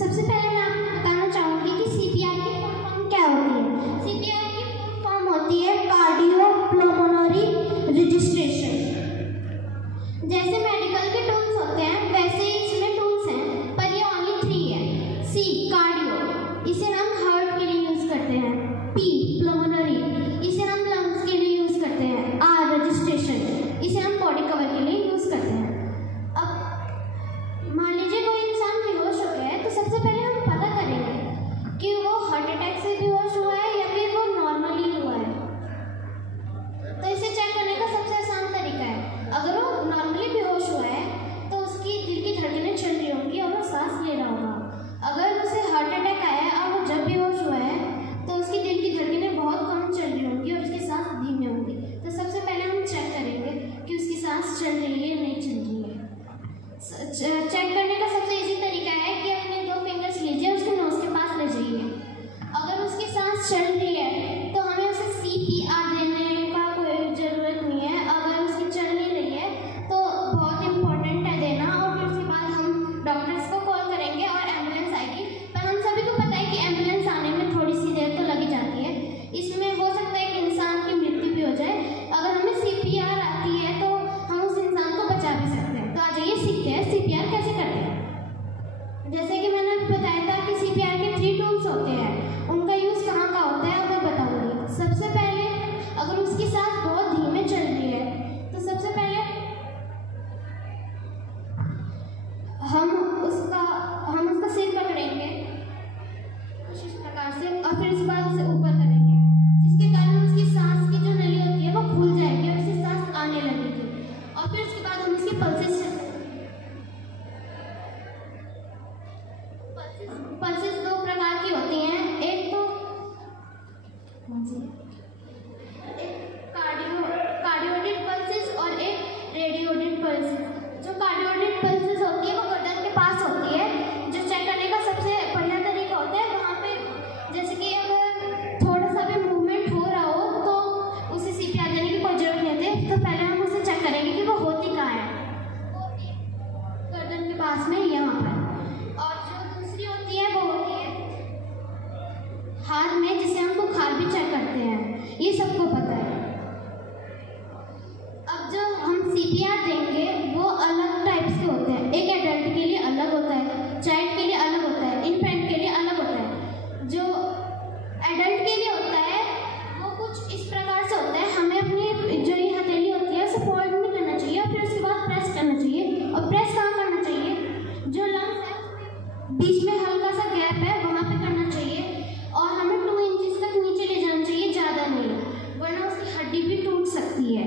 सबसे पहले मैं आपको बताना चाहूँगी कि सीपीआर की फुल फॉर्म क्या होती है। सीपीआर की फुल फॉर्म होती है कार्डियोपल्मोनरी रजिस्ट्रेशन। जैसे मेडिकल के टूल्स होते हैं वैसे ही इसमें टूल्स हैं, पर ये ओनली 3 है। सी कार्डियो, इसे हम हार्ट के लिए यूज़ करते हैं। पी प्लमोनरी, इसे हम लंग्स के लिए यूज़ करते हैं। आर रजिस्ट्रेशन, इसे हम बॉडी कवर के लिए यूज़ करते हैं। अब मान लीजिए कोई इंसान बेहोश हो गया है, तो सबसे पहले हम पता करेंगे कि वो हार्ट अटैक से बेहोश हुआ है या फिर वो नॉर्मली हुआ है। तो इसे चेक करने का सबसे आसान तरीका है, अगर वो नॉर्मली बेहोश हुआ है तो उसकी दिल की धड़कनें चल रही होंगी और वो सांस ले रहा होगा। अगर उसे हार्ट अटैक आया है और वो जब बेहोश हुआ है तो उसकी दिल की धड़कनें बहुत कम चल रही होंगी और उसकी सांस धीमी होंगी। तो सबसे पहले हम चेक करेंगे कि उसकी सांस चल रही है या नहीं चल रही है। चेक करने का सबसे इजी तरीका है कि अपने 2 फिंगर्स लीजिए, उसके नोज के पास ले जाइए। अगर उसकी सांस चल रही है तो हमें उसे सीपीआर देने का कोई ज़रूरत नहीं है। अगर उसकी चल नहीं रही है तो बहुत इंपॉर्टेंट है देना, और फिर उसके बाद हम डॉक्टर्स को कॉल करेंगे और एम्बुलेंस आएगी। पर हम सभी को पता है कि एम्बुलेंस आने में थोड़ी सी देर तो लगी जाती है, इसमें हो सकता है कि इंसान की मृत्यु भी हो जाए। अगर हमें सीपीआर आती है तो हम उस इंसान को बचा भी सकते हैं। तो आ जाइए सीखते हैं सीपीआर कैसे करते हैं। जैसे कि मैंने बताया था कि सीपीआर के 3 टूल्स होते हैं, उनका यूज़ कहाँ का होता है मैं बताऊंगी। सबसे पहले अगर उसकी सांस बहुत धीमे चल रही है तो सबसे पहले हम उसका सिर पकड़ेंगे कुछ इस प्रकार से और फिर इसके बाद उसे ऊपर करेंगे, जिसके कारण उसकी सांस की जो नली होती है वो खुल जाएगी और उसकी सांस आने लगेगी। और फिर उसके बाद हम इसकी पल्सेस पल्सेस 2 प्रकार की होती हैं, एक तो कार्डियोइड पल्सेस और एक रेडियोइड पल्सेस। जो कार्डियोइड पल्सेस होती है वो गर्दन के पास होती है। जो चेक करने का सबसे बढ़िया तरीका होता है, वहाँ पे जैसे कि अगर थोड़ा सा भी मूवमेंट हो रहा हो तो उसे सीपीआर देने की कोई जरूरत नहीं होती। तो पहले हम उसे चेक करेंगे कि वो होती कहाँ है, गर्दन के पास में यहाँ पर। और जो दूसरी होती है वो होती है हाथ में, जिसे हम बुखार भी चेक करते हैं, ये सबको पता है। अब जो हम सीपीआर देंगे वो अलग टाइप्स के होते हैं। एक एडल्ट के लिए अलग होता है, चाइल्ड के लिए अलग होता है, इन्फेंट के लिए अलग होता है। जो एडल्ट के लिए होता है वो कुछ इस प्रकार से होता है, हमें अपनी जो ये हथेली होती है उसे फोल्ड नहीं करना चाहिए और फिर उसके बाद प्रेस करना चाहिए। और प्रेस कहाँ करना चाहिए, जो लंग्स है बीच में हल्का सा गैप है वहाँ पे करना चाहिए, और हमें 2 इंचेस तक नीचे ले जाना चाहिए, ज़्यादा नहीं, वरना उसकी हड्डी भी टूट सकती है।